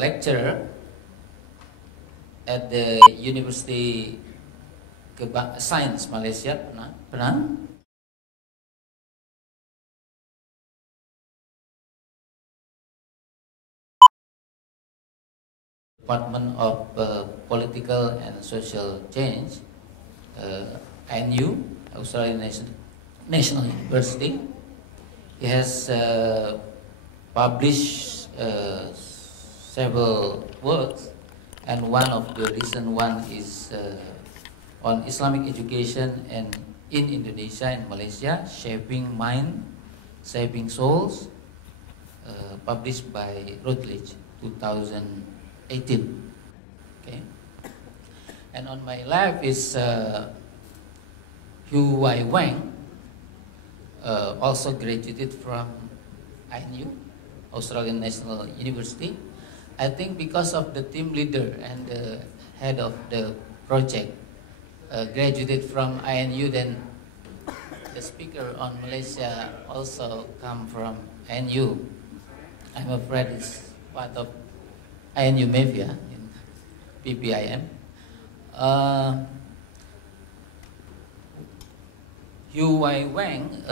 lecturer at the University Science Malaysia. Pernah? Department of Political and Social Change, ANU, Australian National University. He has published several works, and one of the recent one is on Islamic education and in Indonesia and Malaysia, Shaping Mind, Shaping Souls, published by Routledge, 2018. Okay, and on my left is Hu Wai Wang, also graduated from ANU, Australian National University. I think because of the team leader and the head of the project graduated from ANU, then the speaker on Malaysia also come from ANU. I'm afraid it's part of ANU Mafia in PPIM. Hu Wai Wang,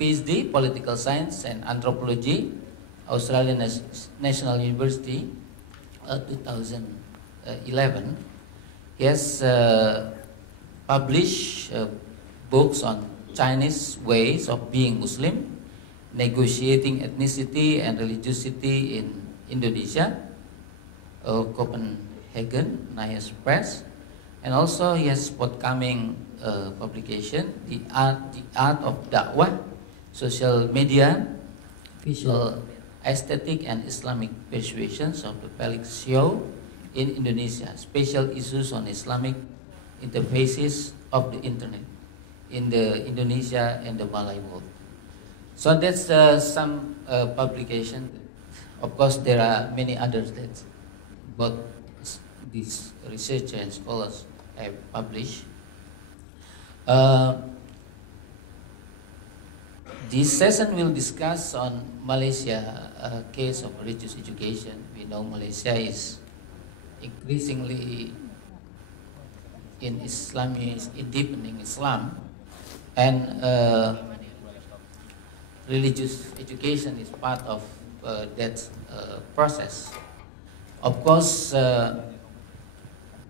PhD, Political Science and Anthropology, Australian National University, 2011. He has published books on Chinese ways of being Muslim, negotiating ethnicity and religiosity in Indonesia, Copenhagen, Nias Press, and also he has forthcoming publication, The Art of Dakwah, Social Media, Visual Aesthetic and Islamic Persuasions of the Public Show in Indonesia, Special Issues on Islamic Interfaces of the Internet in the Indonesia and the Malay world. So that's some publication. Of course, there are many others that both these researchers and scholars have published. This session will discuss on Malaysia case of religious education. We know Malaysia is increasingly in deepening Islam, and religious education is part of that process. Of course,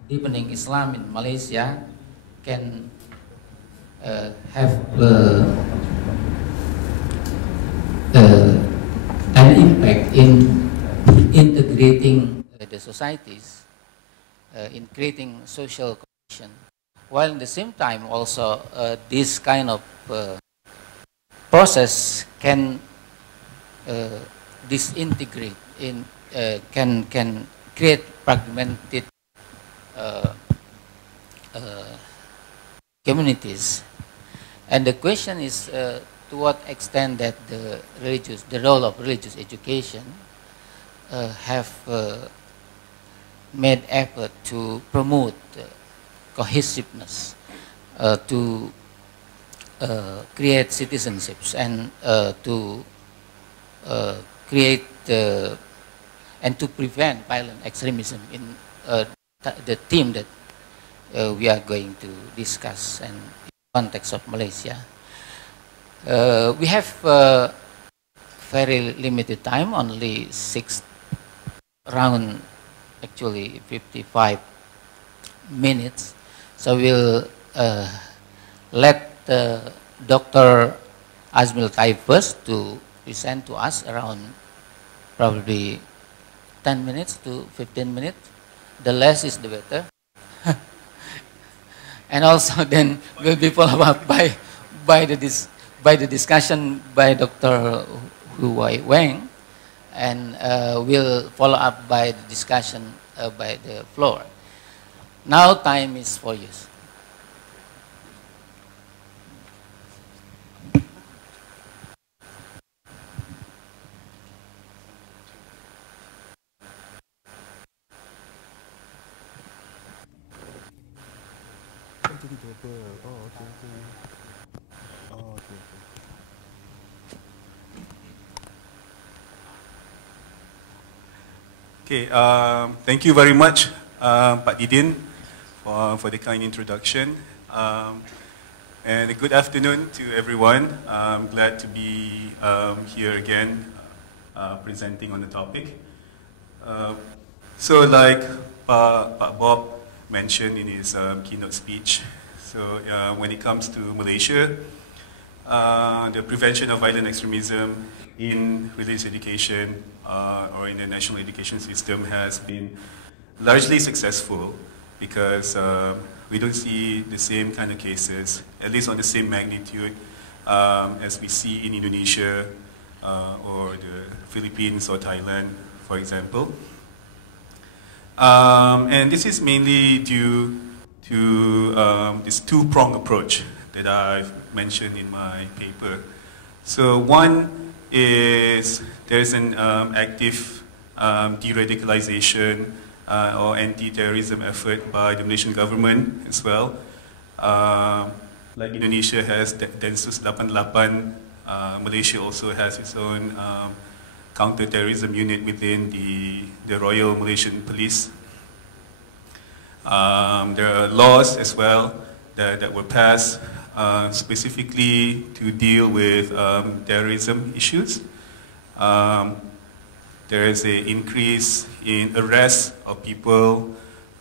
deepening Islam in Malaysia can have an impact in integrating the societies, in creating social cohesion, while at the same time also this kind of process can disintegrate in can create fragmented communities. And the question is to what extent that the role of religious education have made effort to promote cohesiveness, to create citizenships, and to create and to prevent violent extremism in the theme that we are going to discuss and in the context of Malaysia. We have very limited time, only around actually 55 minutes. So we'll let Dr. Azmil Taib first to present to us around probably 10 minutes to 15 minutes. The less is the better. And also then will be followed up by the discussion by Dr. Hu Wai Wang, and we'll follow up by the discussion by the floor. Now time is for you. Okay, thank you very much, Pak Didin, for the kind introduction. And a good afternoon to everyone. I'm glad to be here again, presenting on the topic. So like Pak Bob mentioned in his keynote speech, so when it comes to Malaysia, the prevention of violent extremism in religious education or in the national education system has been largely successful because we don't see the same kind of cases, at least on the same magnitude as we see in Indonesia or the Philippines or Thailand, for example. And this is mainly due to this two-pronged approach that I've mentioned in my paper. So one is there's an active de-radicalization or anti-terrorism effort by the Malaysian government as well. Like Indonesia has Densus 88, Malaysia also has its own counter-terrorism unit within the Royal Malaysian Police. There are laws as well that were passed specifically to deal with terrorism issues. There is an increase in arrests of people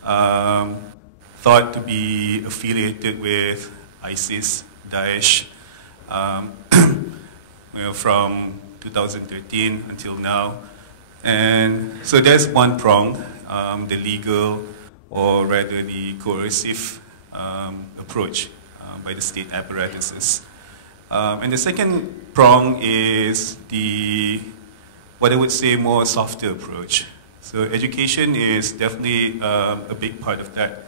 thought to be affiliated with ISIS, Daesh, from 2013 until now. And so that's one prong, the legal or rather the coercive approach by the state apparatuses. And the second prong is what I would say more softer approach. So education is definitely a big part of that.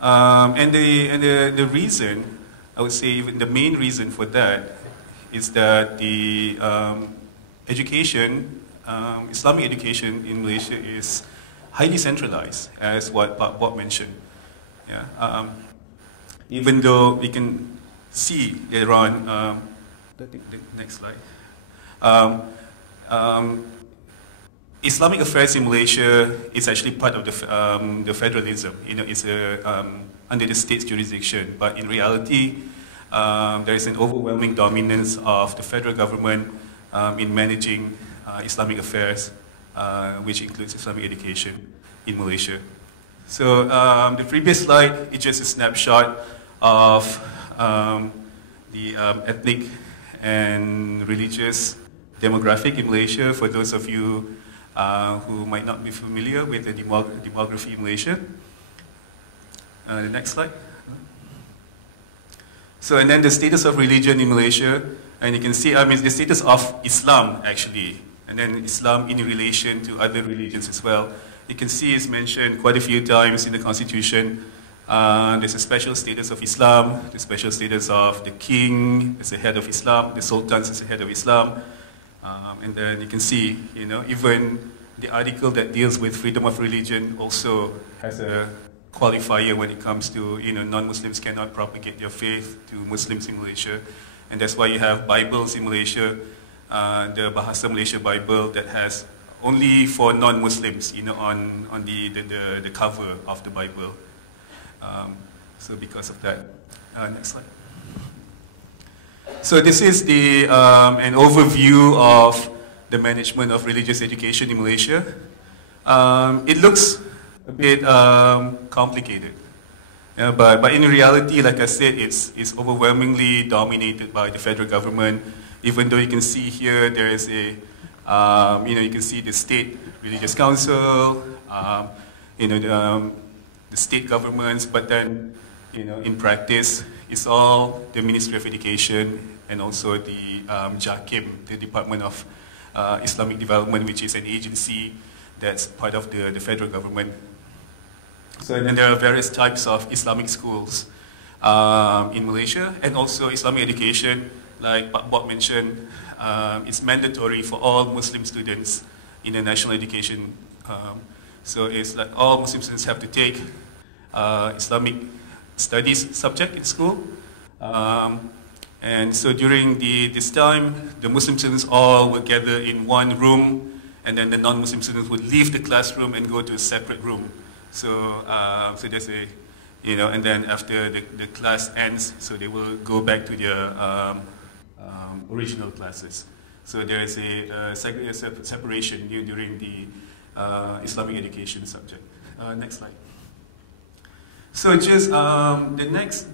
And the reason, I would say even the main reason for that is that the education, Islamic education in Malaysia is highly centralized, as what Bob mentioned. Yeah. Even though we can see later on, the next slide, Islamic affairs in Malaysia is actually part of the federalism. You know, it's under the state's jurisdiction, but in reality, there is an overwhelming dominance of the federal government in managing Islamic affairs, which includes Islamic education in Malaysia. So the previous slide is just a snapshot of the ethnic and religious demographic in Malaysia for those of you who might not be familiar with the demography in Malaysia. The next slide. So, and then the status of religion in Malaysia, and you can see, I mean, the status of Islam actually, and then Islam in relation to other religions as well. You can see it's mentioned quite a few times in the Constitution. There's a special status of Islam, the special status of the king as the head of Islam, the sultans as the head of Islam. And then you can see, you know, even the article that deals with freedom of religion also has a qualifier when it comes to, you know, non-Muslims cannot propagate their faith to Muslims in Malaysia. And that's why you have Bibles in Malaysia, the Bahasa Malaysia Bible that has only for non-Muslims, you know, on the cover of the Bible. So because of that. Next slide. So this is an overview of the management of religious education in Malaysia. It looks a bit complicated, but in reality, like I said, it's overwhelmingly dominated by the federal government. Even though you can see here there is a, you know, you can see the state religious council, you know, the state governments, but then, you know, in practice, it's all the Ministry of Education and also the JAKIM, the Department of Islamic Development, which is an agency that's part of the federal government. So then there are various types of Islamic schools in Malaysia, and also Islamic education, like Bob mentioned, it's mandatory for all Muslim students in the national education. So it's like all Muslim students have to take Islamic studies subject in school. And so during this time, the Muslim students all will gather in one room, and then the non-Muslim students would leave the classroom and go to a separate room. So, so there's a, and then after the class ends, so they will go back to their original classes. So there is a separation during the Islamic education subject. Next slide. So just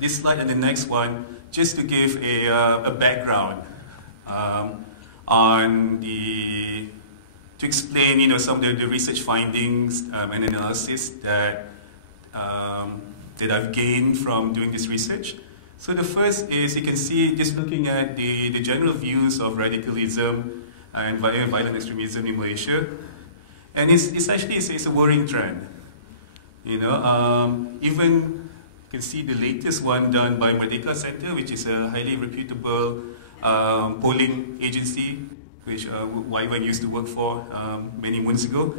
this slide and the next one, just to give a background on to explain, some of the research findings and analysis that that I've gained from doing this research. So the first is, you can see, just looking at the general views of radicalism and violent extremism in Malaysia, and it's actually a worrying trend. Even you can see the latest one done by Merdeka Center, which is a highly reputable polling agency, which Ivan used to work for many months ago.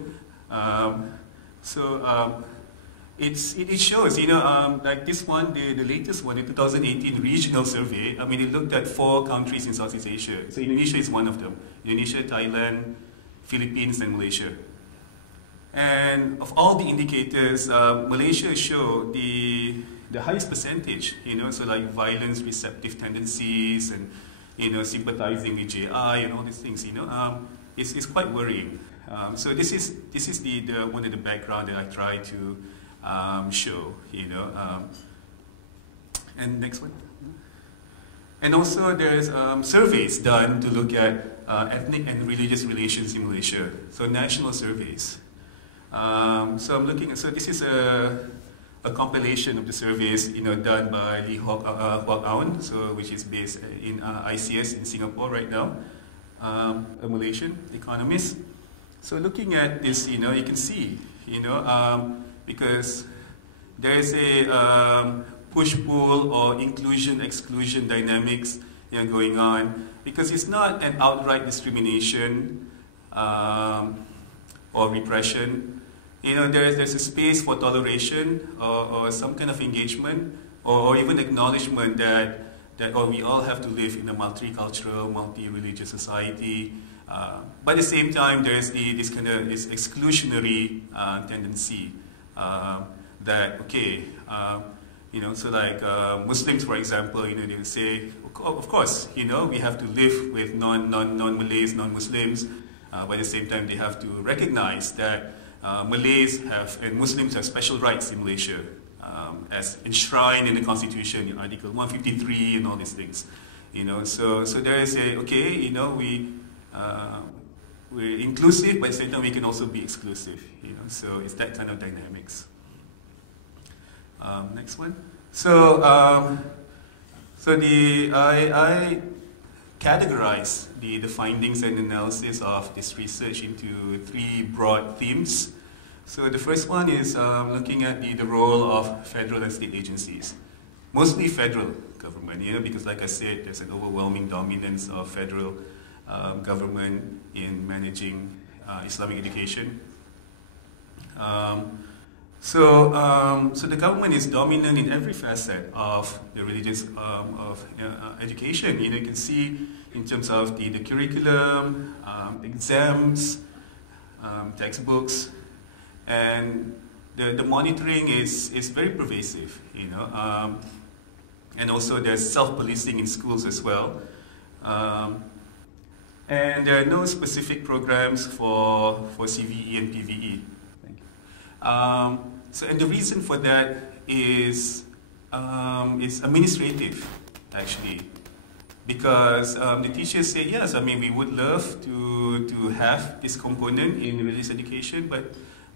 It shows, like this one, the latest one, the 2018 regional survey. I mean, it looked at 4 countries in Southeast Asia. So Indonesia is one of them. Indonesia, Thailand, Philippines, and Malaysia. And of all the indicators, Malaysia showed the highest percentage, so like violence, receptive tendencies, and, sympathizing with JI and all these things, it's quite worrying. So this is the one of the background that I try to show, and next one. And also there's surveys done to look at ethnic and religious relations in Malaysia, so national surveys. So I'm looking at, so this is a compilation of the surveys, done by Lee Hock Aun, so which is based in ICS in Singapore right now, a Malaysian economist. So looking at this, you can see, because there is a push-pull or inclusion-exclusion dynamics going on, because it's not an outright discrimination or repression. There's a space for toleration or some kind of engagement or even acknowledgement that we all have to live in a multicultural, multi-religious society. But at the same time, there's this kind of exclusionary tendency that, okay, so like Muslims, for example, they will say, of course, we have to live with non-Malays, non-Muslims. But at the same time, they have to recognize that Malays and Muslims have special rights in Malaysia, as enshrined in the Constitution, Article 153 and all these things. So there is okay, we're inclusive, but at the same time we can also be exclusive. So it's that kind of dynamics. Next one. So I categorize the findings and analysis of this research into 3 broad themes. So the first one is looking at the role of federal and state agencies, mostly federal government, because like I said, there's an overwhelming dominance of federal government in managing Islamic education. So the government is dominant in every facet of the religious education. You can see in terms of the curriculum, exams, textbooks, and the monitoring is very pervasive. And also there's self-policing in schools as well. And there are no specific programs for CVE and PVE. And the reason for that is administrative, actually, because the teachers say, yes, we would love to have this component in religious education,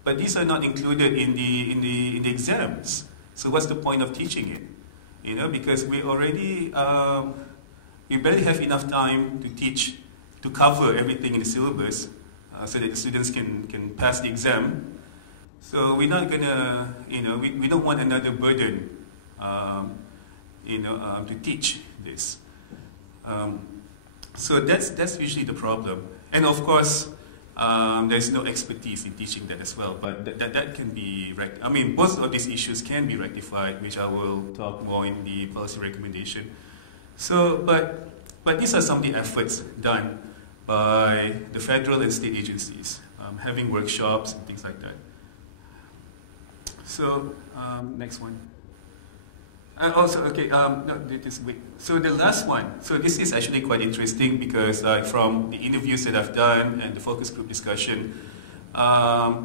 but these are not included in the exams. So what's the point of teaching it? Because we already we barely have enough time to teach, to cover everything in the syllabus, so that the students can pass the exam. So we're not gonna, we don't want another burden, to teach this. So that's usually the problem. And of course, there's no expertise in teaching that as well. But that can be, both of these issues can be rectified, which I will talk more in the policy recommendation. So, but these are some of the efforts done by the federal and state agencies. having workshops and things like that. So, next one. Also, okay, no, this, wait. So the last one, so this is actually quite interesting because from the interviews that I've done and the focus group discussion, a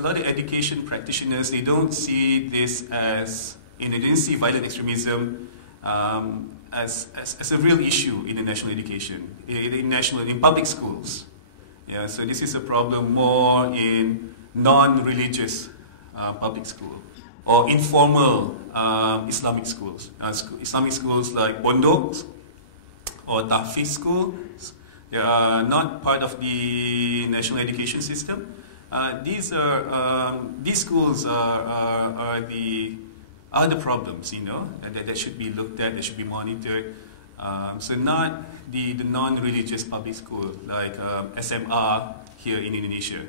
lot of education practitioners, they don't see this as, they didn't see violent extremism as a real issue in the national education, in public schools. Yeah, so this is a problem more in non-religious public school or informal Islamic schools. Islamic schools like Pondok or Tahfiz schools, they are not part of the national education system. These schools are the problems, you know, that should be looked at, that should be monitored. So not the non-religious public school like SMR here in Indonesia.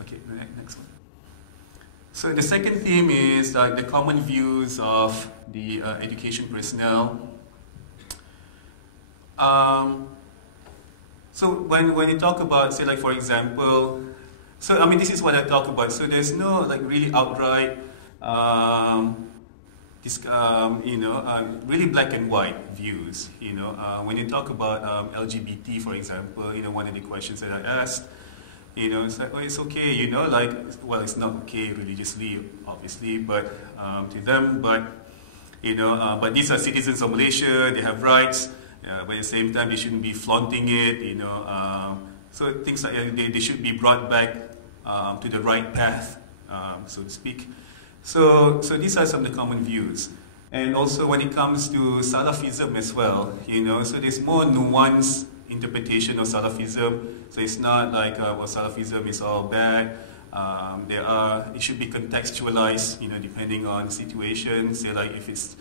Okay, next one. So the second theme is the common views of the education personnel. So when you talk about, say, like for example, so I mean this is what I talk about. So there's no like really outright, really black and white views. You know, when you talk about LGBT, for example, you know, one of the questions that I asked. You know, it's like, oh, it's okay, you know, like, well, it's not okay religiously, obviously, but to them, but, you know, but these are citizens of Malaysia, they have rights, but at the same time, they shouldn't be flaunting it, you know, so things like they should be brought back to the right path, so to speak. So these are some of the common views. And also when it comes to Salafism as well, you know, so there's more nuanced interpretation of Salafism. So it's not like, well, Salafism is all bad. It should be contextualized, you know, depending on the situation. Say like if it's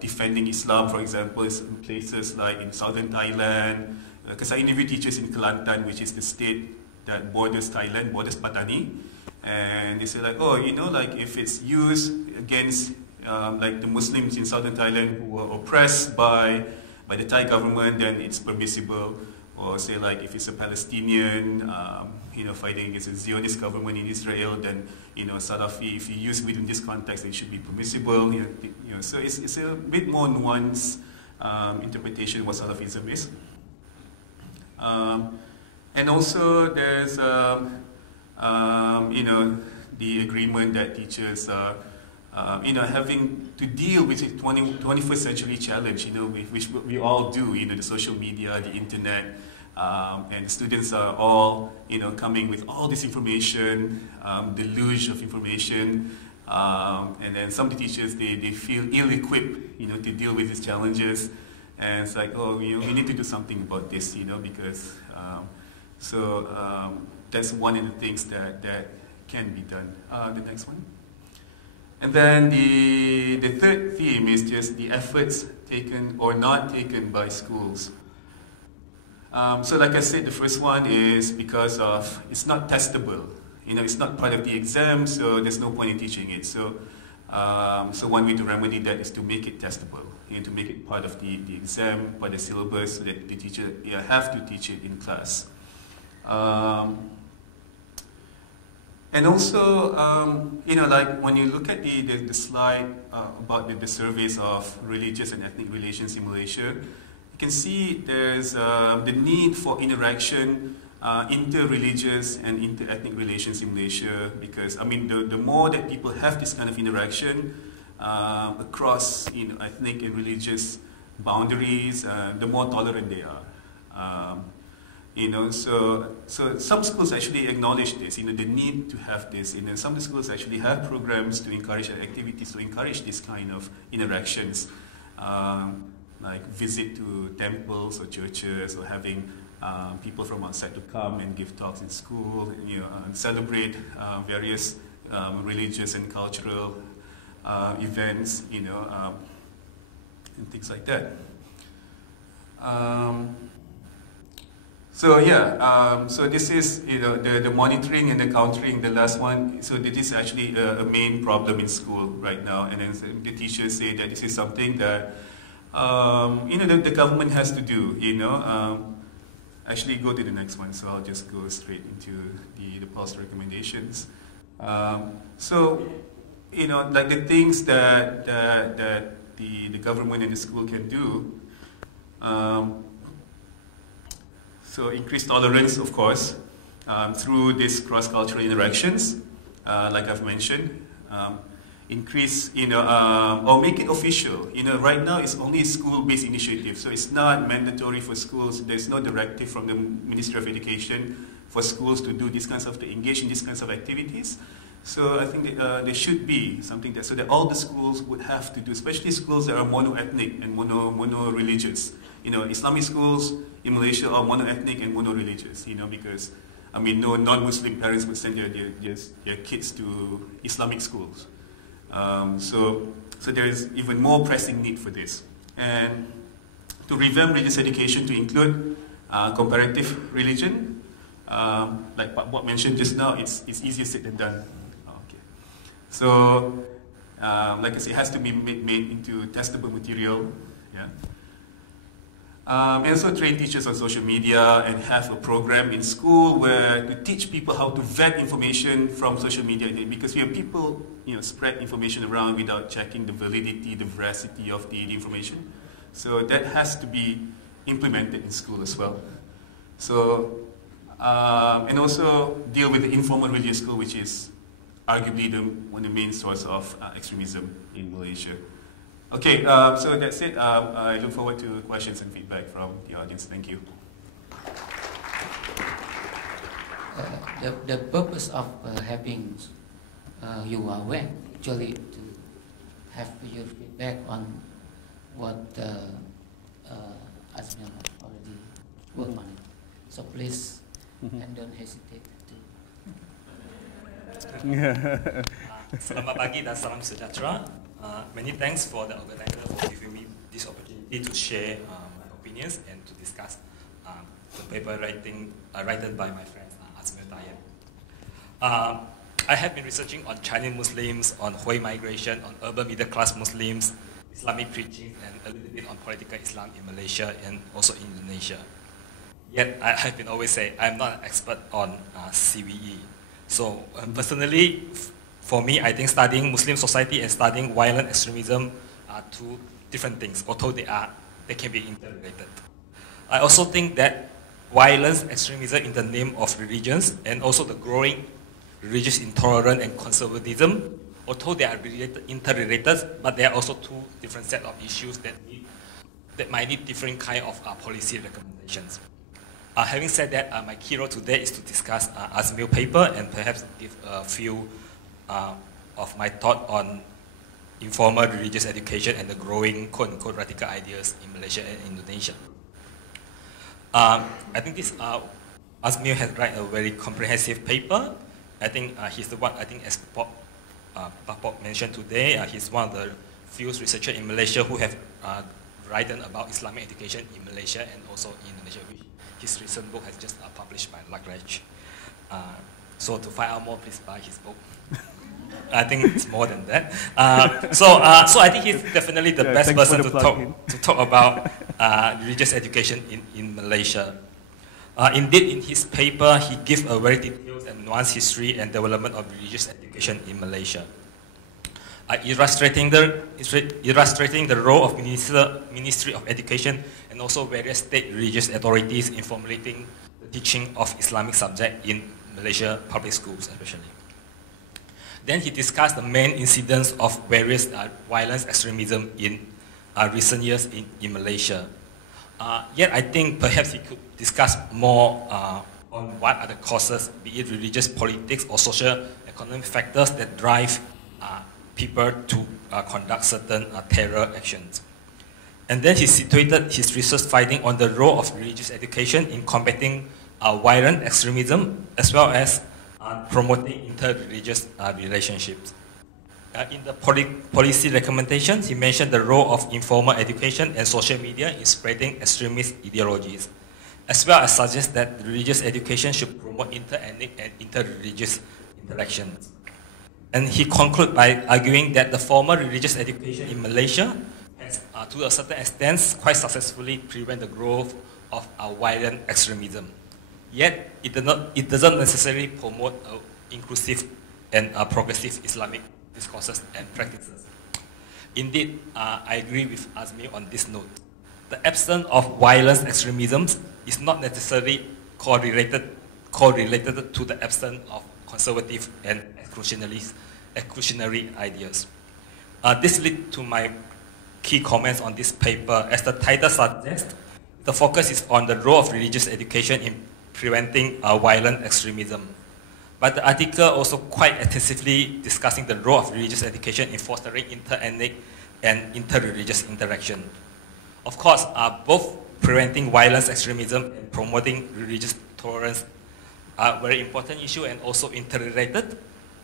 defending Islam, for example, it's in places like in southern Thailand. Because I interview teachers in Kelantan, which is the state that borders Thailand, borders Patani. And they say like, oh, you know, like if it's used against like the Muslims in southern Thailand who were oppressed by the Thai government, then it's permissible. Or say like if it's a Palestinian, you know, fighting against a Zionist government in Israel, then, you know, Salafi, if you use within this context, it should be permissible. You know, so it's a bit more nuanced interpretation of what Salafism is. And also there's, you know, the agreement that teachers you know, having to deal with the 21st century challenge, you know, which we all do, you know, the social media, the internet, and the students are all, you know, coming with all this information, deluge of information, and then some of the teachers, they feel ill-equipped, you know, to deal with these challenges, and it's like, oh, you know, we need to do something about this, you know, because, that's one of the things that can be done. The next one. And then the third theme is just the efforts taken or not taken by schools. So like I said, the first one is because of, it's not testable. You know, it's not part of the exam, so there's no point in teaching it. So, so one way to remedy that is to make it testable, you know, to make it part of the exam, part of the syllabus, so that the teacher have to teach it in class. And also, you know, like when you look at the slide about the surveys of religious and ethnic relations in Malaysia, you can see there's the need for interaction, inter-religious and inter-ethnic relations in Malaysia, because, I mean, the more that people have this kind of interaction across, you know, ethnic and religious boundaries, the more tolerant they are. You know, so some schools actually acknowledge this, you know, the need to have this. You know, some schools actually have programs to encourage activities to encourage this kind of interactions, like visit to temples or churches, or having people from outside to come and give talks in school, you know, and celebrate various religious and cultural events, you know, and things like that. So yeah, so this is, you know, the monitoring and the countering, the last one. So this is actually a main problem in school right now, and then the teachers say that this is something that you know, the government has to do. You know, actually go to the next one, so I'll just go straight into the policy recommendations. So, like the things that the government and the school can do. So increase tolerance, of course, through these cross-cultural interactions, like I've mentioned. Increase, or make it official. Right now it's only a school-based initiative, so it's not mandatory for schools. There's no directive from the Ministry of Education for schools to do these kinds of, to engage in these kinds of activities. So I think that, there should be something so that all the schools would have to do, especially schools that are mono-ethnic and mono-religious. Islamic schools in Malaysia are mono-ethnic and mono-religious, because, no non-Muslim parents would send their kids to Islamic schools. So there is even more pressing need for this. And to revamp religious education to include comparative religion, like what mentioned just now, it's easier said than done. Okay. So, like I said, it has to be made into testable material. Yeah. And also train teachers on social media and have a program in school where to teach people how to vet information from social media, because people spread information around without checking the validity, the veracity of the information. So that has to be implemented in school as well. So, and also deal with the informal religious school, which is arguably one of the main source of extremism in Malaysia. Okay, so that's it. I look forward to questions and feedback from the audience. Thank you. The purpose of having you aware, actually, to have your feedback on what Azmil already worked on it. So please, and don't hesitate to. Selamat pagi dan salam sejahtera. Many thanks for the organizer for giving me this opportunity to share my opinions and to discuss the paper written by my friend Azmil Tayyab. I have been researching on Chinese Muslims, on Hui migration, on urban middle class Muslims, Islamic preaching, and a little bit on political Islam in Malaysia and also Indonesia. Yet I have been always say I'm not an expert on CVE. So personally, for me, I think studying Muslim society and studying violent extremism are two different things, although they can be interrelated. I also think that violence, extremism in the name of religions, and also the growing religious intolerance and conservatism, although they are interrelated, but they are also two different set of issues that might need different kind of policy recommendations. Having said that, my key role today is to discuss Azmil's paper and perhaps give a few of my thought on informal religious education and the growing quote-unquote radical ideas in Malaysia and Indonesia. I think this Azmil has written a very comprehensive paper. I think he's the one, as Papok mentioned today, he's one of the few researchers in Malaysia who have written about Islamic education in Malaysia and also in Indonesia, which his recent book has just published by Lagrage. So to find out more, please buy his book. I think it's more than that. So I think he's definitely the best person to talk about religious education in Malaysia. Indeed, in his paper, he gives a very detailed and nuanced history and development of religious education in Malaysia, illustrating the role of Ministry of Education and also various state religious authorities in formulating the teaching of Islamic subject in Malaysia public schools especially. Then he discussed the main incidents of various violence extremism in recent years in Malaysia. Yet I think perhaps he could discuss more on what are the causes, be it religious, politics, or social economic factors that drive people to conduct certain terror actions. And then he situated his research finding on the role of religious education in combating violent extremism as well as promoting inter-religious relationships. In the policy recommendations, he mentioned the role of informal education and social media in spreading extremist ideologies, as well as suggest that religious education should promote inter-ethnic and inter-religious interactions. And he concluded by arguing that the formal religious education in Malaysia has, to a certain extent, quite successfully prevent the growth of violent extremism. Yet, it doesn't necessarily promote inclusive and progressive Islamic discourses and practices. Indeed, I agree with Azmi on this note. The absence of violent extremism is not necessarily correlated to the absence of conservative and exclusionary ideas. This leads to my key comments on this paper. As the title suggests, the focus is on the role of religious education in preventing violent extremism. But the article also quite extensively discussing the role of religious education in fostering inter-ethnic and inter-religious interaction. Of course, both preventing violent extremism and promoting religious tolerance are very important issues and also interrelated.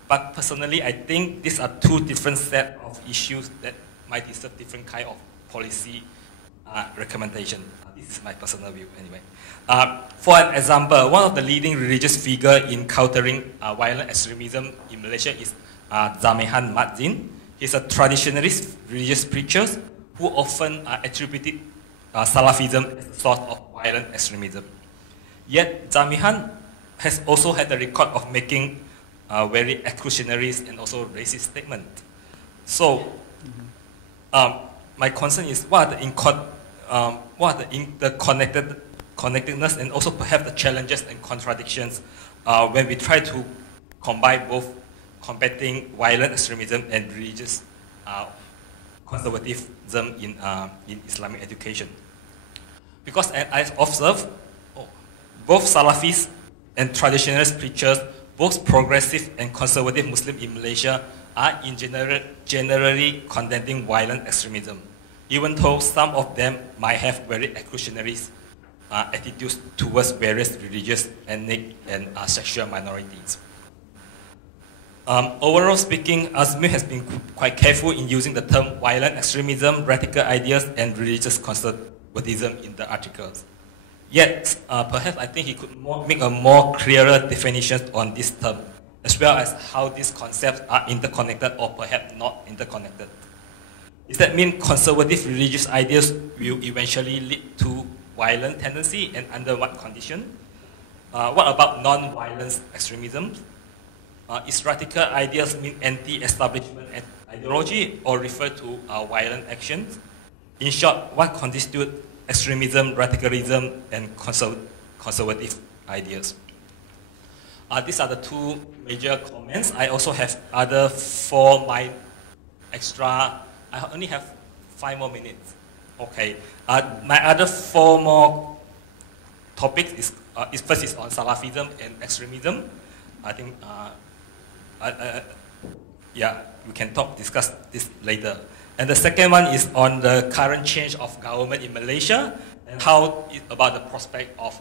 But personally, I think these are two different sets of issues that might deserve different kind of policy recommendation. This is my personal view anyway. For an example, one of the leading religious figures in countering violent extremism in Malaysia is Zamihan Madzin. He's a traditionalist religious preacher who often attributed Salafism as the source of violent extremism. Yet, Zamihan has also had a record of making very exclusionary and also racist statements. So, my concern is what are the interconnectedness and also perhaps the challenges and contradictions when we try to combine both combating violent extremism and religious conservatism in Islamic education. Because I observe both Salafis and traditionalist preachers, both progressive and conservative Muslims in Malaysia, are in generally condemning violent extremism, even though some of them might have very exclusionary attitudes towards various religious, ethnic, and sexual minorities. Overall speaking, Azmi has been quite careful in using the term violent extremism, radical ideas, and religious conservatism in the articles. Yet, perhaps I think he could make a more clearer definition on this term, as well as how these concepts are interconnected or perhaps not interconnected. Does that mean conservative religious ideas will eventually lead to violent tendency, and under what condition? What about non-violent extremism? Is radical ideas mean anti-establishment ideology or refer to violent actions? In short, what constitutes extremism, radicalism, and conservative ideas? These are the two major comments. I also have other four extra. I only have 5 more minutes. Okay. My other 4 more topics is first is on Salafism and extremism. I think yeah, we can discuss this later. And the second one is on the current change of government in Malaysia and how about the prospect of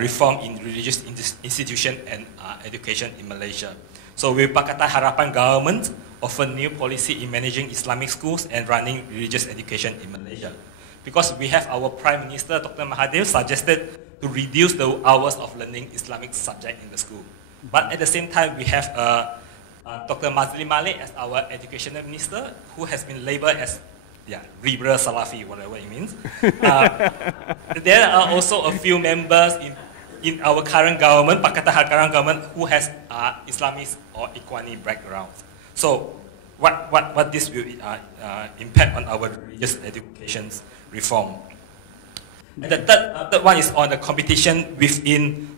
reform in religious institution and education in Malaysia. So with Pakatan Harapan government offer new policy in managing Islamic schools and running religious education in Malaysia. Because we have our Prime Minister, Dr. Mahathir, suggested to reduce the hours of learning Islamic subject in the school. But at the same time, we have Dr. Mazli Malik as our educational minister, who has been labeled as liberal Salafi, whatever it means. There are also a few members in our current government, Pakatan Harapan government, who has Islamist or Ikhwani background. So, what this will impact on our religious education reform. And the third one is on the competition within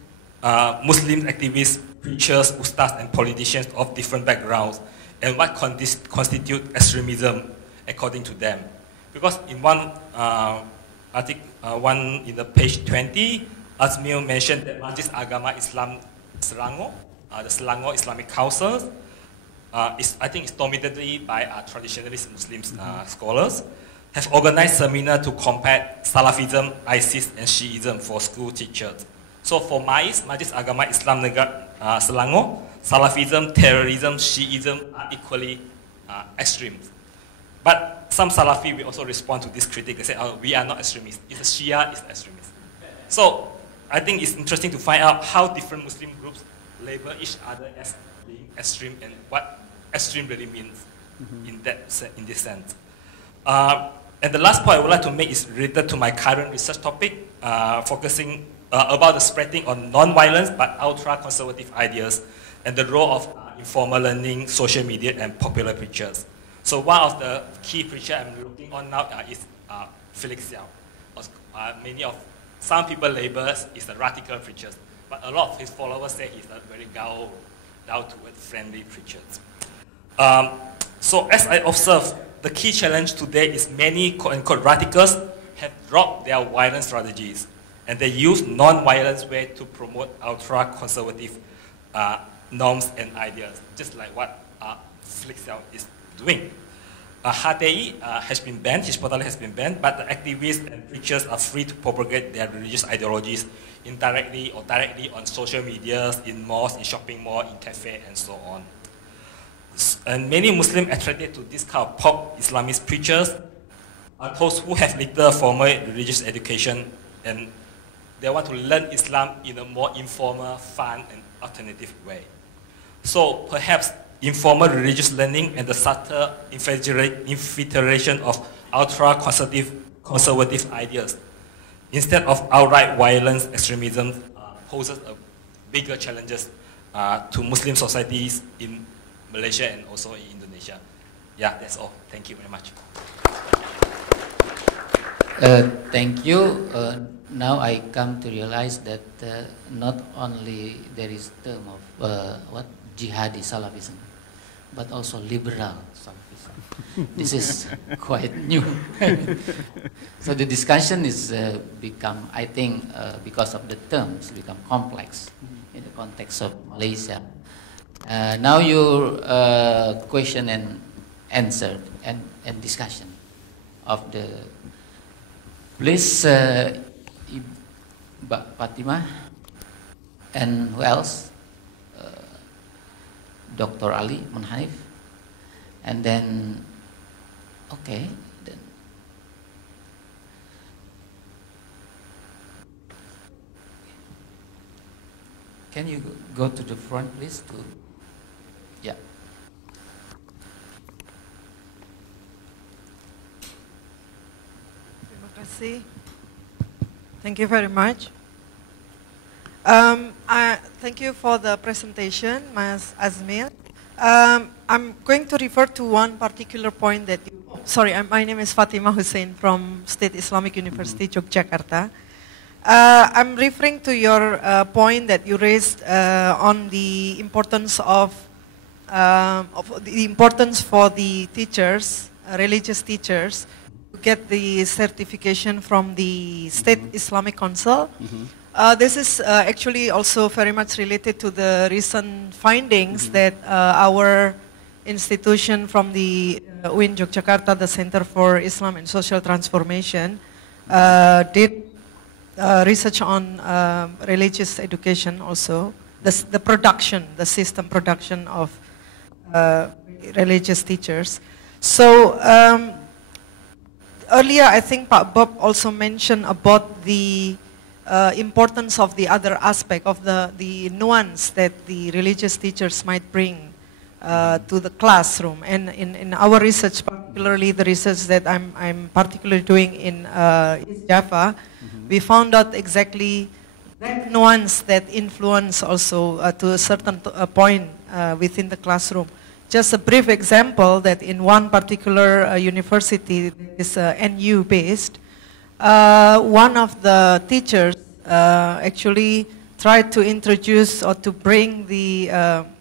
Muslim activists, preachers, ustads, and politicians of different backgrounds, and what constitute extremism according to them. Because in one one in the page 20, Azmil mentioned that Majlis Agama Islam Selangor, the Selangor Islamic Council, I think it's dominated by traditionalist Muslim scholars, have organized seminar to combat Salafism, ISIS, and Shiism for school teachers. So for MAIS, Majlis Agama Islam Negara Selangor, Salafism, terrorism, Shiism are equally extreme. But some Salafi will also respond to this critique. They say, oh, we are not extremists. It's a Shia, it's extremist. So I think it's interesting to find out how different Muslim groups label each other as being extreme and what extreme really means in this sense. And the last point I would like to make is related to my current research topic, focusing about the spreading on non-violence but ultra-conservative ideas and the role of informal learning, social media, and popular preachers. So one of the key preachers I'm looking on now is Felix Xiao. Some people label is a radical preacher, but a lot of his followers say he's a very down-to-earth, friendly preacher. So as I observe, the key challenge today is many quote-unquote radicals have dropped their violent strategies, and they use non-violence ways to promote ultra-conservative norms and ideas, just like what Felix Xiao is doing. HTI has been banned, his portal has been banned, but the activists and preachers are free to propagate their religious ideologies indirectly or directly on social media, in malls, in shopping malls, in cafes, and so on. And many Muslims attracted to this kind of pop Islamist preachers are those who have little formal religious education, and they want to learn Islam in a more informal, fun, and alternative way. So perhaps informal religious learning and the subtle infiltration of ultra-conservative ideas, instead of outright violence, extremism, poses a bigger challenges to Muslim societies in Malaysia and also in Indonesia. Yeah, that's all. Thank you very much. Thank you. Now I come to realize that not only there is term of jihadi Salafism, but also liberal Salafism. This is quite new. So the discussion is become, I think, because of the terms, become complex in the context of Malaysia. Now your question and answer and discussion of the, please, Fatimah, and who else? Dr. Ali Munhanif, and then, okay, then can you go to the front, please? Yeah. Terima kasih. Thank you very much. Thank you for the presentation, Mas Azmil. I'm going to refer to one particular point that you, sorry, my name is Fatimah Hussein from State Islamic University, Jakarta. I'm referring to your point that you raised on the importance of the importance for the teachers, religious teachers, to get the certification from the State Islamic Council. This is actually also very much related to the recent findings that our institution from the UIN Yogyakarta, the Center for Islam and Social Transformation, did research on religious education also, the production, the system production of religious teachers. So earlier I think Pak Bob also mentioned about the importance of the other aspect of the nuance that the religious teachers might bring to the classroom. And in our research, particularly the research that I'm particularly doing in East Java, we found out exactly that nuance that influence also to a certain point within the classroom. Just a brief example that in one particular university that is NU based, one of the teachers actually tried to introduce or to bring the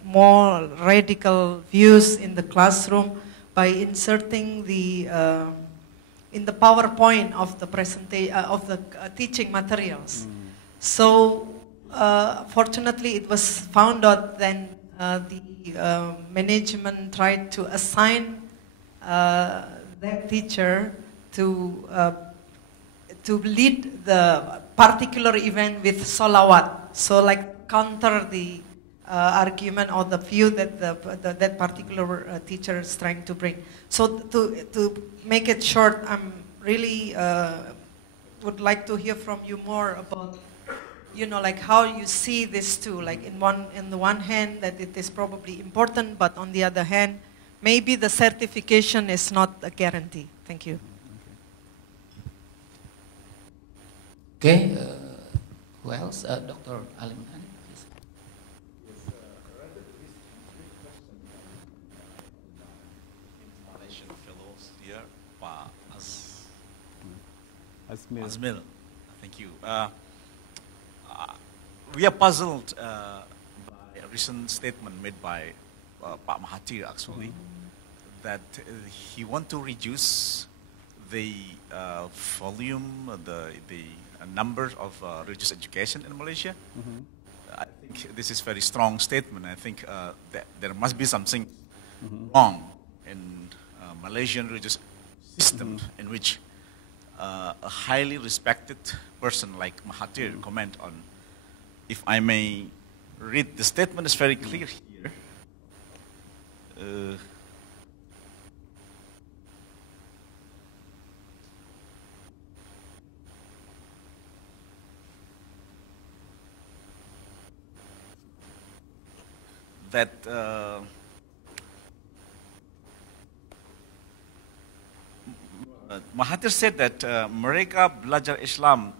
more radical views in the classroom by inserting the in the PowerPoint of the presentation of the teaching materials. So fortunately, it was found out then the management tried to assign that teacher to lead the particular event with solawat, so like counter the argument or the view that that particular teacher is trying to bring. So to make it short, I'm really would like to hear from you more about, you know, like how you see this too. Like in the one hand that it is probably important, but on the other hand, maybe the certification is not a guarantee. Thank you. Okay, who else? Dr. Alim. Please. Malaysian fellows here, Pak Asmil. Azmil. Thank you. We are puzzled by a recent statement made by Pak Mahathir, actually, that he want to reduce the volume, the numbers of religious education in Malaysia. I think this is very strong statement. I think that there must be something wrong in Malaysian religious system in which a highly respected person like Mahathir comment on. If I may read, the statement is very clear here. That Mahathir said that mereka belajar Islam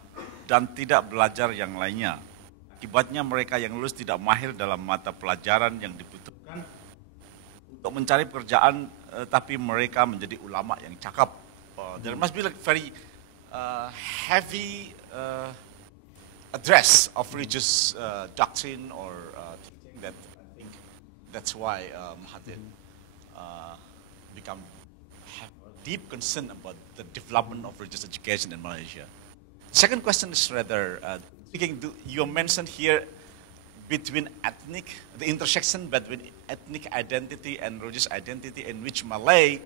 dan tidak belajar yang lainnya. Akibatnya mereka yang lulus tidak mahir dalam mata pelajaran yang dibutuhkan untuk mencari pekerjaan, tapi mereka menjadi ulama yang cakap. There must be like very heavy address of religious doctrine or teaching that I think that's why Mahathir have a deep concern about the development of religious education in Malaysia. Second question is rather you mentioned here between the intersection between ethnic identity and religious identity, in which Malay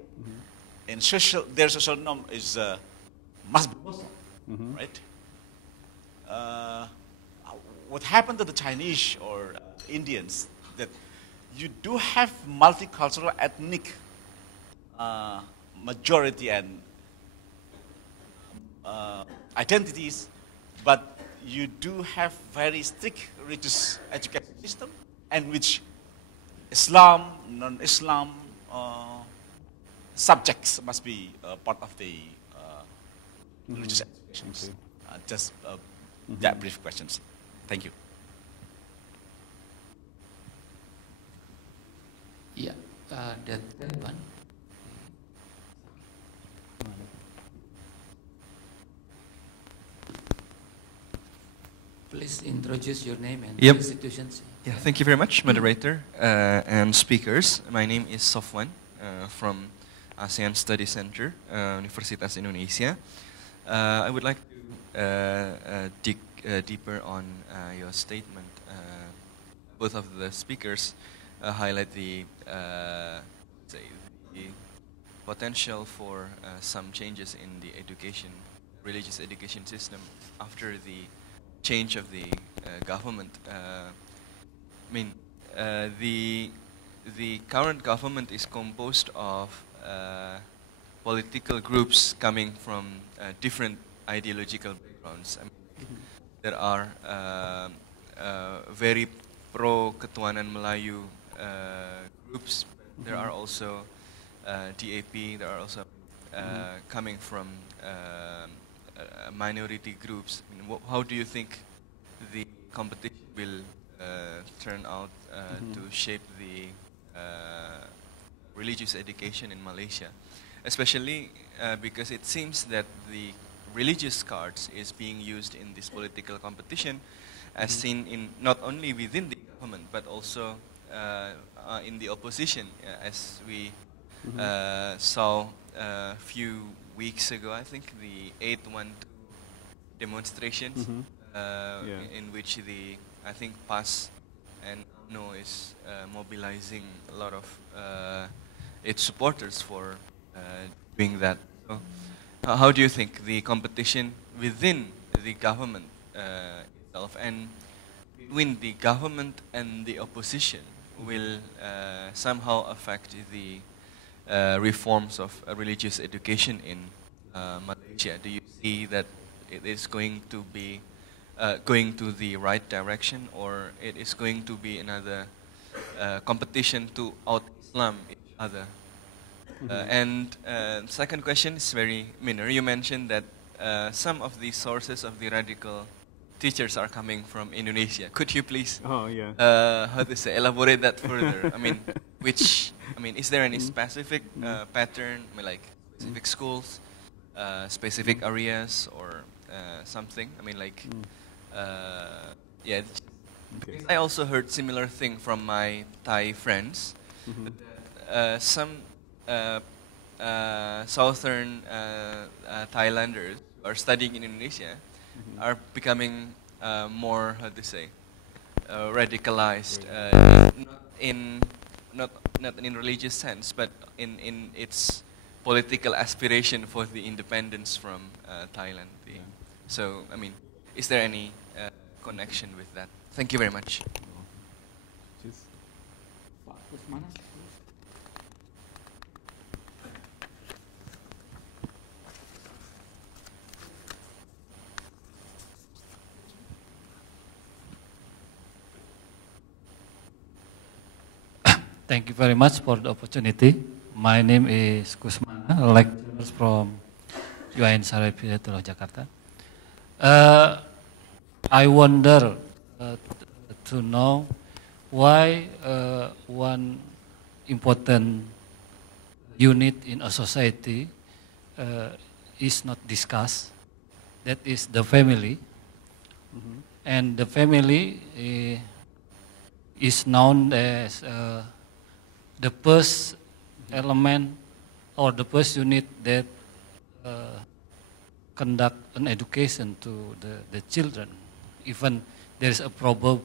in their social norm is must be Muslim, right? What happened to the Chinese or Indians, that you do have multicultural ethnic majority and identities, but you do have very strict religious education system, and which Islam, non-Islam subjects must be part of the religious education. Just that brief questions. Thank you. Yeah, that one. Please introduce your name and institutions. Yeah, thank you very much, moderator and speakers. My name is Sofwan from ASEAN Study Center, Universitas Indonesia. I would like to dig deeper on your statement. Both of the speakers highlight the potential for some changes in the religious education system after the change of the government. The current government is composed of political groups coming from different ideological backgrounds. There are very pro-Ketuanan Melayu groups. There are also DAP. There are also coming from minority groups. How do you think the competition will turn out to shape the religious education in Malaysia? Especially because it seems that the religious cards is being used in this political competition, as seen in not only within the government but also in the opposition, as we saw a few weeks ago. I think the 812 demonstrations, in which I think PAS and UMNO is mobilizing a lot of its supporters for doing that. So, how do you think the competition within the government itself and between the government and the opposition will somehow affect the reforms of religious education in Malaysia? Do you see that it is going to be going to the right direction, or it is going to be another competition to out-Islam each other? And second question is very minor. You mentioned that some of the sources of the radical teachers are coming from Indonesia. Could you please, how to say, elaborate that further? I mean, is there any specific pattern? I mean, like specific schools, specific areas, or something? I mean, like, yeah. Okay. I also heard similar thing from my Thai friends. Some southern Thailanders who are studying in Indonesia are becoming more, how to say, radicalized, not in religious sense, but in its political aspiration for the independence from Thailand. So, I mean, is there any connection with that? Thank you very much. Thank you very much for the opportunity. My name is Kusmana, lecturer from UIN Sarjana Jakarta. I wonder to know why one important unit in a society is not discussed. That is the family, and the family is known as the first element or the first unit that conduct an education to the children. Even there is a proverb,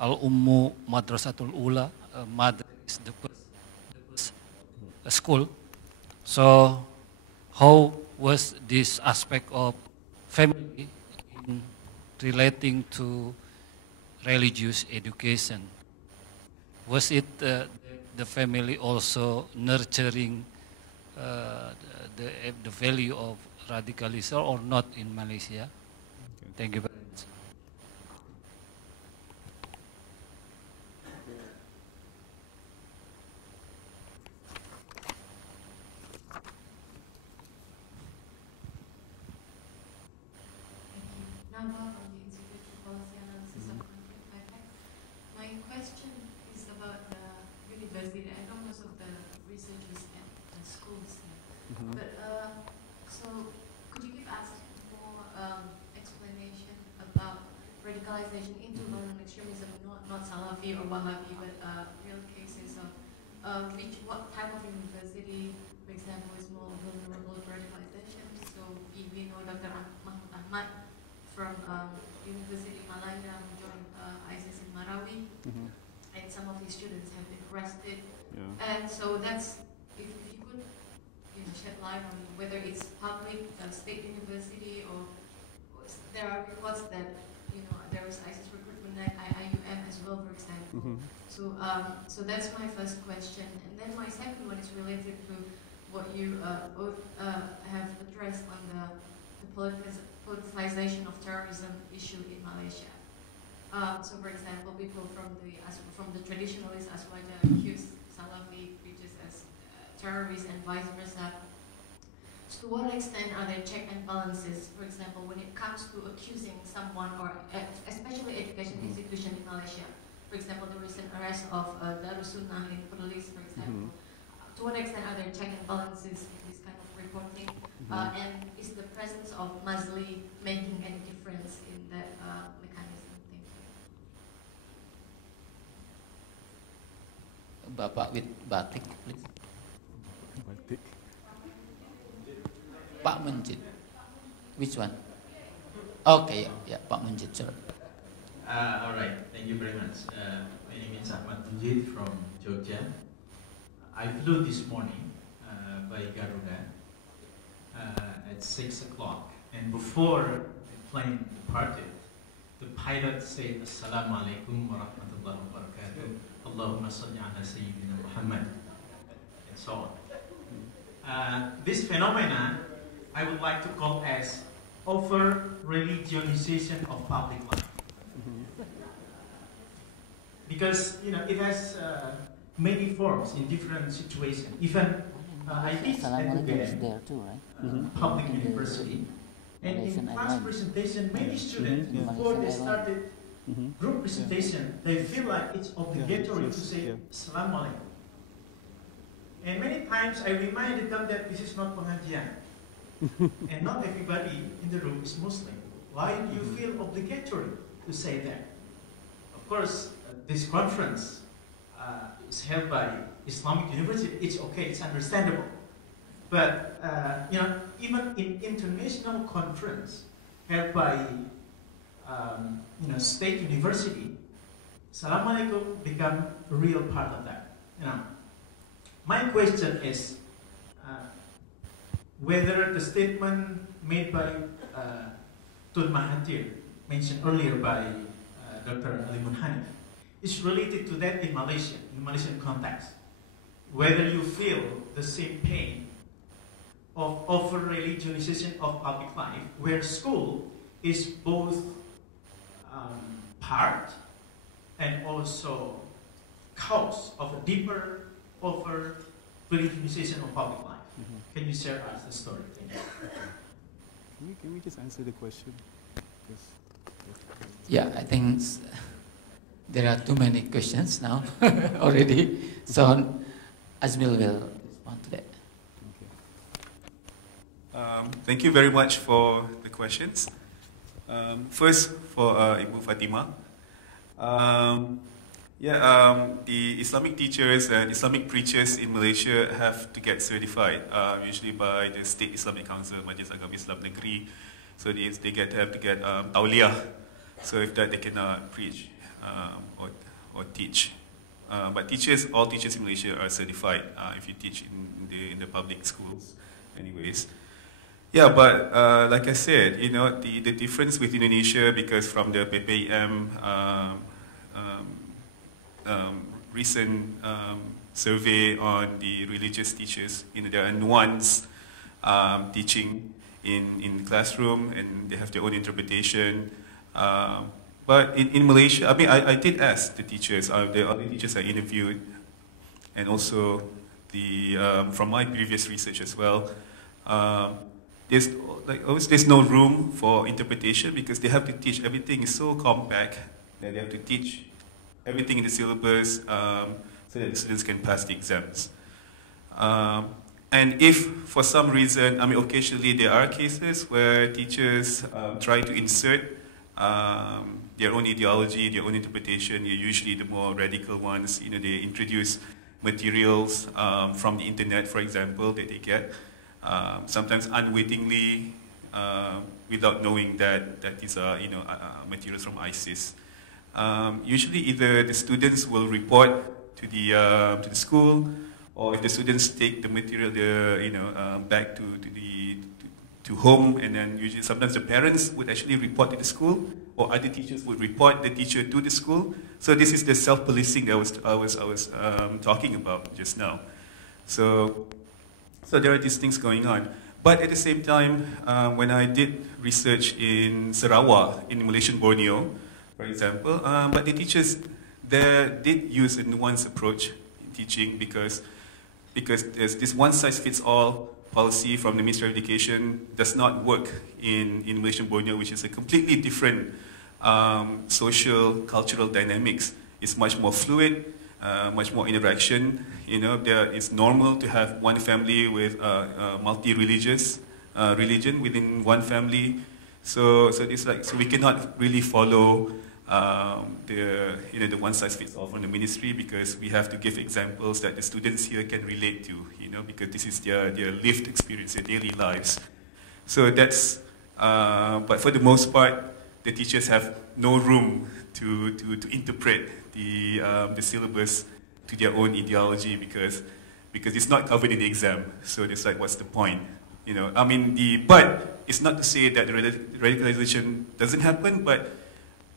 al-ummu madrasatul ula, mother is the first school. So how was this aspect of family in relating to religious education? Was it the family also nurturing the value of radicalism or not in Malaysia? Okay. Thank you very much. My question is about the university. I know most of the researchers at schools here. But so could you give us more explanation about radicalization into violent extremism, not Salafi or Wahhabi, but real cases of what type of university, for example, is more vulnerable to radicalization? So we know Dr. Mahmud Ahmad from University Malaya who joined ISIS in Marawi, and some of his students have been arrested. Yeah. And so that's, if you could shed light on whether it's public, state university, or there are reports that there was ISIS recruitment at IUM as well, for example. So that's my first question, and then my second one is related to what you both have addressed on the politicization of terrorism issue in Malaysia. So, for example, people from the traditionalist Aswaja accuse Salafi preachers as terrorists and vice versa. So to what extent are there check and balances, for example, when it comes to accusing someone, or especially education institution in Malaysia? For example, the recent arrest of Darussunnah in Perlis, for example. To what extent are there check and balances in this kind of reporting? And is the presence of Mazli making any difference in that mechanism? Thank you. Bapak with batik, please. Batik. Pak Munjid. Which one? Okay, yeah, Pak Munjid, sir. All right, thank you very much. My name is Ahmad Munjid from Jogja. I flew this morning by Garuda at 6 o'clock, and before the plane departed, the pilot said, Assalamu alaikum wa rahmatullahi wa barakatuh, Allahumma salli ala Sayyidina Muhammad, and so on. This phenomenon I would like to call as over-religionization of public life. Because it has many forms in different situations. Even I teach at UGM, public university, And in class presentation, many students, before they started group presentation, they feel like it's obligatory to say Assalamu alaikum. And many times I reminded them that this is not pengajian. And not everybody in the room is Muslim. Why do you feel obligatory to say that? Of course, this conference is held by Islamic University. It's okay, it's understandable. But even in international conference held by state university, Salam Alaikum become a real part of that. My question is whether the statement made by Tun Mahathir, mentioned earlier by Dr. Ali Munhanif, is related to that in Malaysia, in Malaysian context. Whether you feel the same pain of over-religionization of public life, where school is both part and also cause of a deeper over-religionization of public life. Can you share us the story? Thank you. Can we just answer the question? Yeah, I think there are too many questions now already. So Azmil will respond to that. Thank you very much for the questions. First, for Ibu Fatima. The Islamic teachers and Islamic preachers in Malaysia have to get certified, usually by the State Islamic Council, Majlis Agama Islam Negeri. So they have to get tawliyah. So if that, they cannot preach or teach. But all teachers in Malaysia are certified if you teach in the public schools, anyways. Yeah, but like I said, the difference with Indonesia, because from the PPIM recent survey on the religious teachers, there are nuanced teaching in the classroom, and they have their own interpretation. But in Malaysia, I did ask the teachers, the other teachers I interviewed, and also from my previous research as well. There's no room for interpretation, because they have to teach, everything is so compact that they have to teach everything in the syllabus so that the students can pass the exams. And if for some reason, occasionally there are cases where teachers try to insert their own ideology, their own interpretation. They're usually the more radical ones. They introduce materials from the internet, for example, that they get. Sometimes unwittingly, without knowing that these are materials from ISIS. Usually, either the students will report to the school, or if the students take the material back to home, and then usually sometimes the parents would actually report to the school, or other teachers would report the teacher to the school. So this is the self-policing that I was talking about just now. So there are these things going on. But at the same time, when I did research in Sarawak, in Malaysian Borneo, for example, but the teachers there did use a nuanced approach in teaching, because there's this one-size-fits-all policy from the Ministry of Education does not work in Malaysian Borneo, which is a completely different social, cultural dynamics. It's much more fluid, much more interaction. It's normal to have one family with multi-religious religion within one family. So it's so we cannot really follow the one-size-fits-all from the ministry, because we have to give examples that the students here can relate to, because this is their lived experience, their daily lives. So that's, but for the most part, the teachers have no room to interpret the syllabus to their own ideology, because it's not covered in the exam. So it's like, what's the point? But it's not to say that the radicalization doesn't happen, but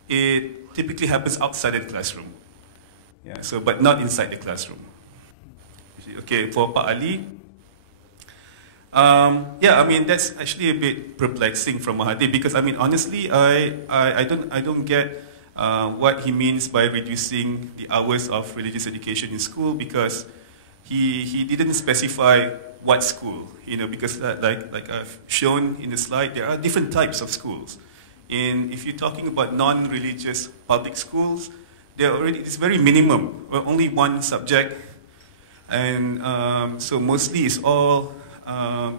it typically happens outside of the classroom. Yeah, but not inside the classroom. Okay, for Pak Ali, that's actually a bit perplexing from Mahathir, because honestly, I don't get what he means by reducing the hours of religious education in school, because he didn't specify what school, because like I've shown in the slide, there are different types of schools. If you're talking about non-religious public schools, it's very minimum, only one subject, and so mostly it's all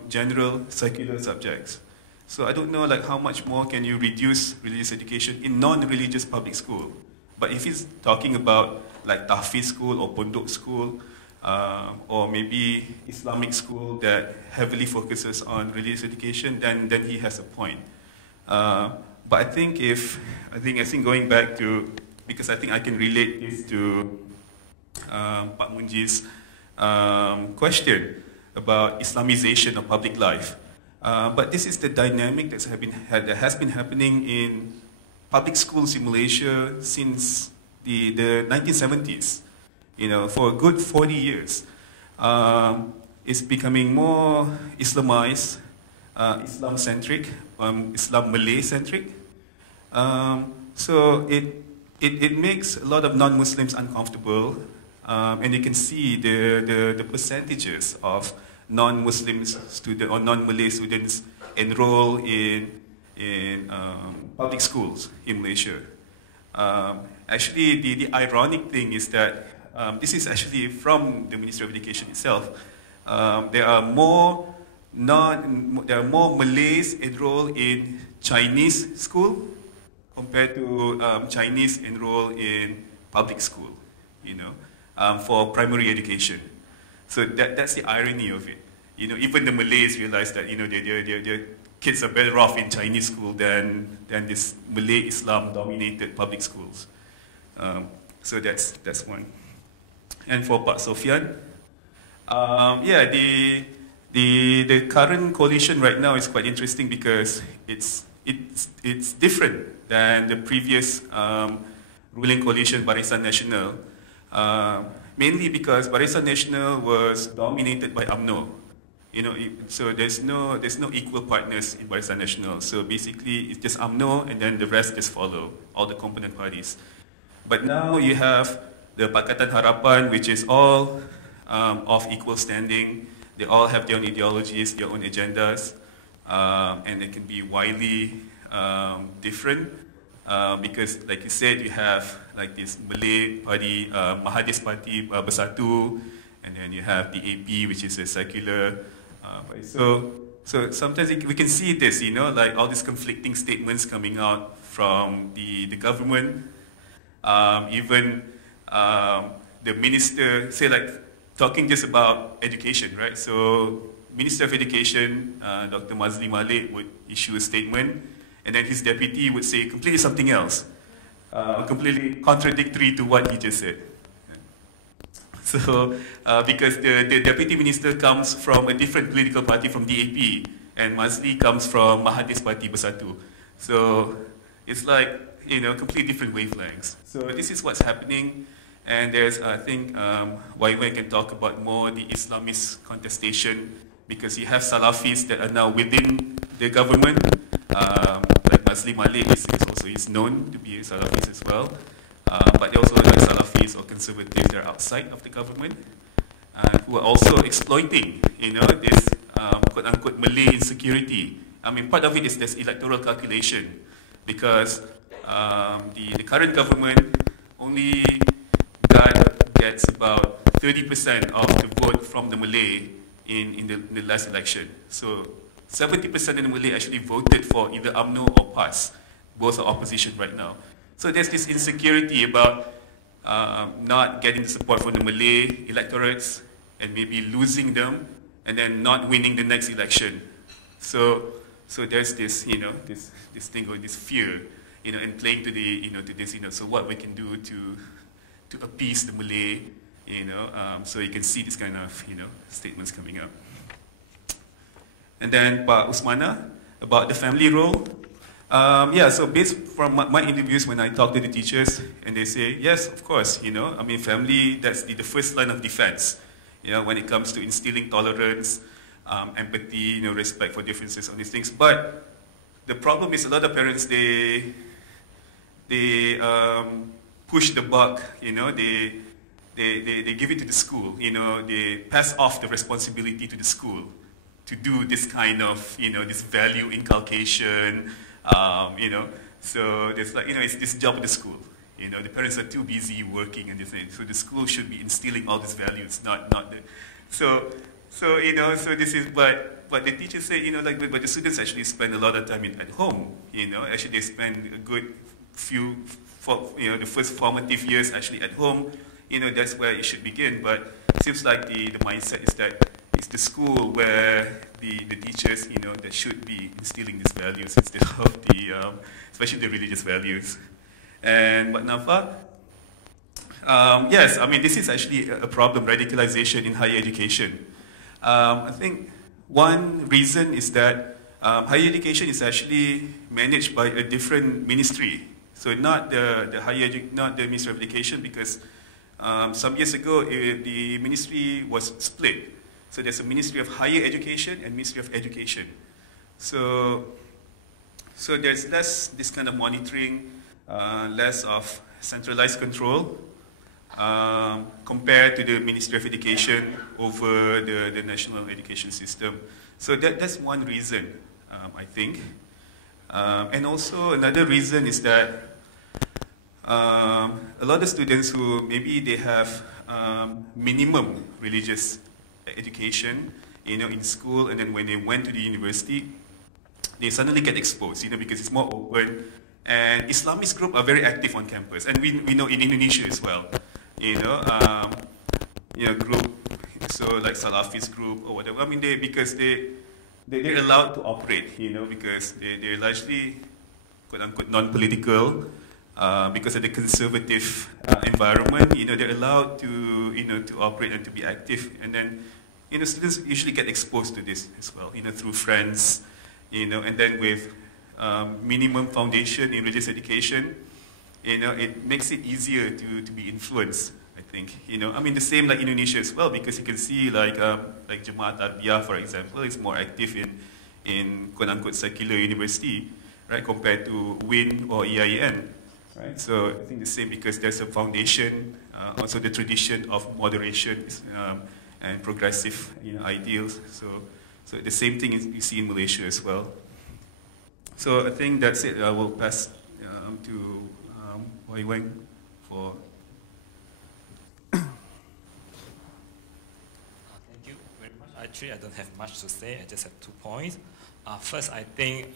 general secular subjects. So I don't know like how much more can you reduce religious education in non-religious public school. But if he's talking about like tahfiz school or pondok school, or maybe Islamic school that heavily focuses on religious education, then he has a point. But I think going back to, because I think I can relate this to Pak Munji's question about Islamization of public life. But this is the dynamic that has been happening in public schools in Malaysia since the 1970s. For a good 40 years. It's becoming more Islamized, Islam-centric, Islam-Malay-centric. So it makes a lot of non-Muslims uncomfortable, and you can see the percentages of non-Muslim students or non-Malay students enroll in public schools in Malaysia. Actually, the ironic thing is that this is actually from the Ministry of Education itself. There are more Malays enrolled in Chinese school compared to Chinese enrolled in public school, for primary education. So that's the irony of it. Even the Malays realize that their kids are better off in Chinese school than this Malay Islam-dominated public schools. So that's one. And for Pak Sofian, the current coalition right now is quite interesting because it's different than the previous ruling coalition Barisan Nasional. Mainly because Barisan Nasional was dominated by UMNO. So there's no equal partners in Barisan Nasional. So basically, it's just UMNO, and then the rest just follow, all the component parties. But now you have the Pakatan Harapan, which is all of equal standing. They all have their own ideologies, their own agendas, and they can be widely different. Because, like you said, you have like this Malay party, Mahathir's party, Bersatu, and then you have the AP, which is a secular. So sometimes we can see this, like all these conflicting statements coming out from the government. Even the minister, say like talking just about education, right? So Minister of Education, Dr. Mazli Malik would issue a statement, and then his deputy would say completely something else, completely contradictory to what he just said. So, because the deputy minister comes from a different political party from DAP, and Mazli comes from Mahathir's party Bersatu. So, it's like, completely different wavelengths. So, this is what's happening, and there's, I think, YY can talk about more the Islamist contestation, because you have Salafis that are now within the government, like Mazli Malik is known to be a Salafist as well. But they also like Salafis or conservatives that are outside of the government, who are also exploiting, this quote-unquote Malay insecurity. I mean, part of it is this electoral calculation, because the current government only gets about 30% of the vote from the Malay in the last election. So 70% of the Malay actually voted for either UMNO or PAS. Both are opposition right now. So there's this insecurity about not getting the support from the Malay electorates and maybe losing them and then not winning the next election. So there's this, this thing or this fear, and playing to the, to this, so what we can do to appease the Malay, so you can see this kind of, statements coming up. And then Pak Usmana, about the family role. So based from my interviews when I talk to the teachers, and they say, yes, of course, family, that's the first line of defense, when it comes to instilling tolerance, empathy, respect for differences on these things. But the problem is a lot of parents, they push the buck, they give it to the school. You know, they pass off the responsibility to the school to do this kind of, you know, this value inculcation, you know. So there's like, you know, it's this job of the school. You know, the parents are too busy working and this thing. So the school should be instilling all these values, not the. So you know, so this is, but the teachers say, you know, like, but the students actually spend a lot of time at home. You know, actually they spend a good few, you know, the first formative years actually at home. You know, that's where it should begin. But it seems like the mindset is that it's the school where the teachers, you know, that should be instilling these values instead of the, especially the religious values. And but Nafa, yes, I mean, this is actually a problem, radicalization in higher education. I think one reason is that higher education is actually managed by a different ministry. So not not the Ministry of Education, because some years ago the ministry was split. So there's a Ministry of Higher Education and Ministry of Education. So there's less this kind of monitoring, less of centralized control compared to the Ministry of Education over the national education system. So that's one reason, I think. And also another reason is that a lot of students who maybe they have minimum religious education, you know, in school, and then when they went to the university, they suddenly get exposed, you know, because it's more open. And Islamist groups are very active on campus, and we know in Indonesia as well, you know, group, so like Salafist group or whatever. I mean, because they're allowed to operate, you know, because they're largely quote unquote non-political. Because of the conservative environment, you know, they're allowed to, you know, to operate and to be active. And then, you know, students usually get exposed to this as well, you know, through friends, you know, and then with minimum foundation in religious education, you know, it makes it easier to be influenced, I think. You know, I mean, the same like Indonesia as well, because you can see like Jemaat Tarbiyah, for example, is more active in quote-unquote secular university, right, compared to WIN or EIN. Right, so I think the same, because there's a foundation, also the tradition of moderation and progressive, you know, ideals. So the same thing you see in Malaysia as well. So I think that's it. I will pass to Wai Weng for. Thank you very much. Actually, I don't have much to say. I just have 2 points. First, I think.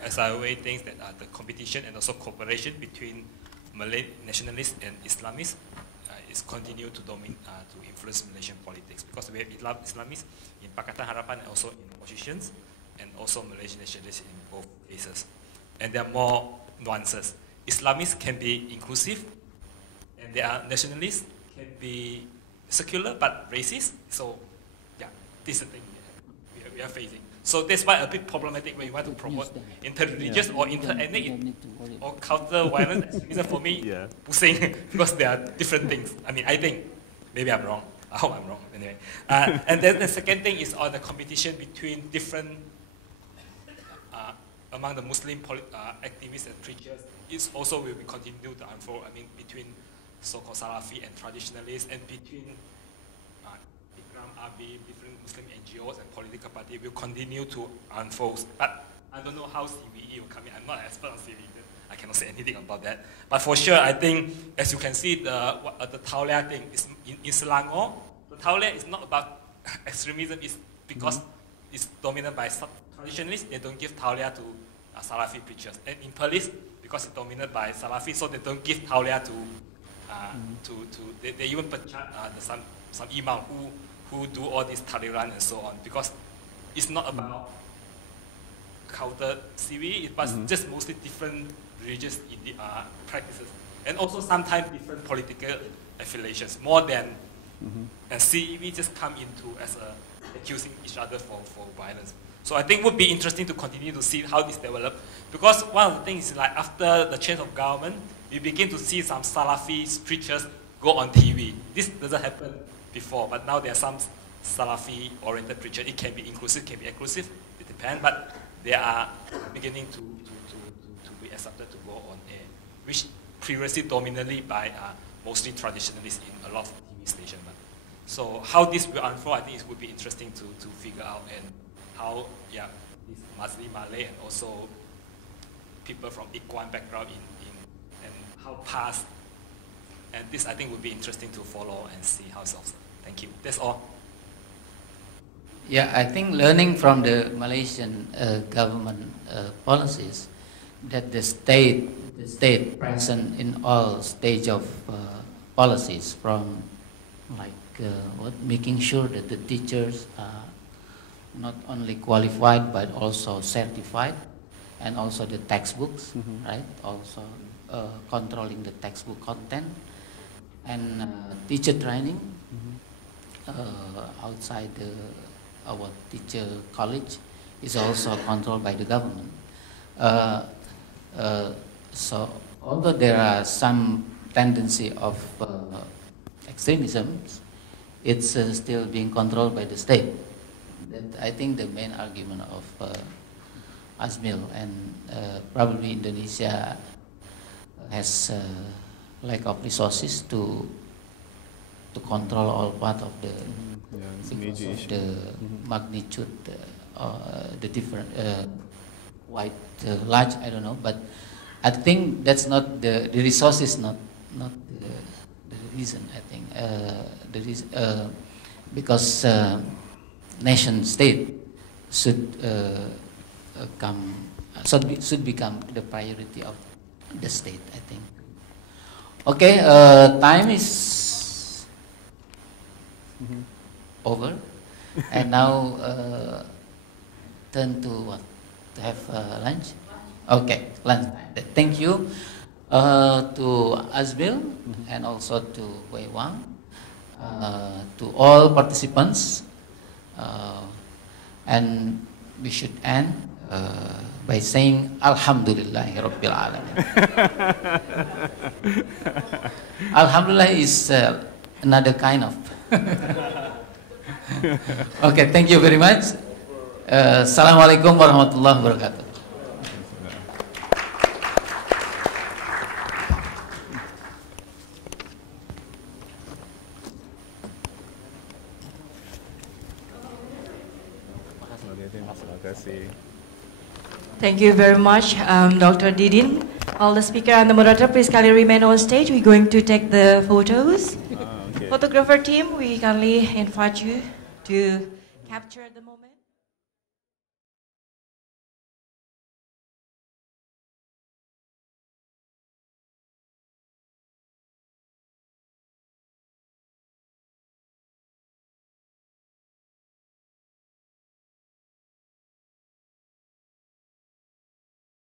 As I always think that the competition and also cooperation between Malay nationalists and Islamists is continue to influence Malaysian politics, because we have Islamists in Pakatan Harapan and also in oppositions, and also Malaysian nationalists in both cases. And there are more nuances. Islamists can be inclusive, and there are nationalists can be secular but racist. So, yeah, this is the thing we are facing. So that's why a bit problematic when you want to promote inter-religious or inter-ethnic or counter-violent extremism. For me, pusing, because they are different things. I mean, I think, maybe I'm wrong. I hope I'm wrong, anyway. And then the second thing is on the competition between different, among the Muslim activists and preachers, it also will be continue to unfold. I mean, between so-called Salafi and traditionalists, and between different Muslim NGOs and political parties will continue to unfold. But I don't know how CVE will come in. I'm not an expert on CVE. I cannot say anything about that. But for sure, I think, as you can see, the Taulia thing is in Selangor. The Taulia is not about extremism. It's because it's dominated by traditionalists. They don't give Taulia to Salafi preachers. And in Perlis, because it's dominated by Salafi, so they don't give Taulia to they even put some imam who do all this taliran and so on, because it's not about counter CVE, but just mostly different religious practices, and also sometimes different political affiliations, more than and CEV just come into as accusing each other for violence. So I think it would be interesting to continue to see how this develops, because one of the things is like after the change of government, we begin to see some Salafi preachers go on TV. This doesn't happen before, but now there are some Salafi-oriented preachers. It can be inclusive, can be exclusive, it depends, but they are beginning to be accepted to go on air, which previously dominantly by mostly traditionalists in a lot of TV stations. So how this will unfold, I think it would be interesting to figure out, and how, yeah, this Muslim, Malay, and also people from Ikhwan background and how past, and this I think would be interesting to follow and see how it's observed. Thank you. That's all. Yeah, I think learning from the Malaysian government policies, that the state present in all stage of policies, from like making sure that the teachers are not only qualified but also certified, and also the textbooks, right? Also controlling the textbook content, and teacher training outside our teacher college is also controlled by the government. So although there are some tendency of extremism, it's still being controlled by the state. That I think the main argument of Azmil, and probably Indonesia has lack of resources to control all part of the magnitude, the different quite large. I don't know, but I think that's not the resources, not the reason. I think the reason, because nation state should should become the priority of the state, I think. Okay, time is over, and now turn to what? To have lunch? Okay, lunch time. Thank you to Azbil and also to Wei Wang, to all participants, and we should end by saying Alhamdulillahi Rabbil Alamin. Alhamdulillah is another kind of. Okay, thank you very much. Assalamualaikum warahmatullahi wabarakatuh. Thank you very much, Dr. Didin. All the speaker and the moderator, please kindly remain on stage. We're going to take the photos. Okay. Photographer team, we kindly invite you to capture the moment.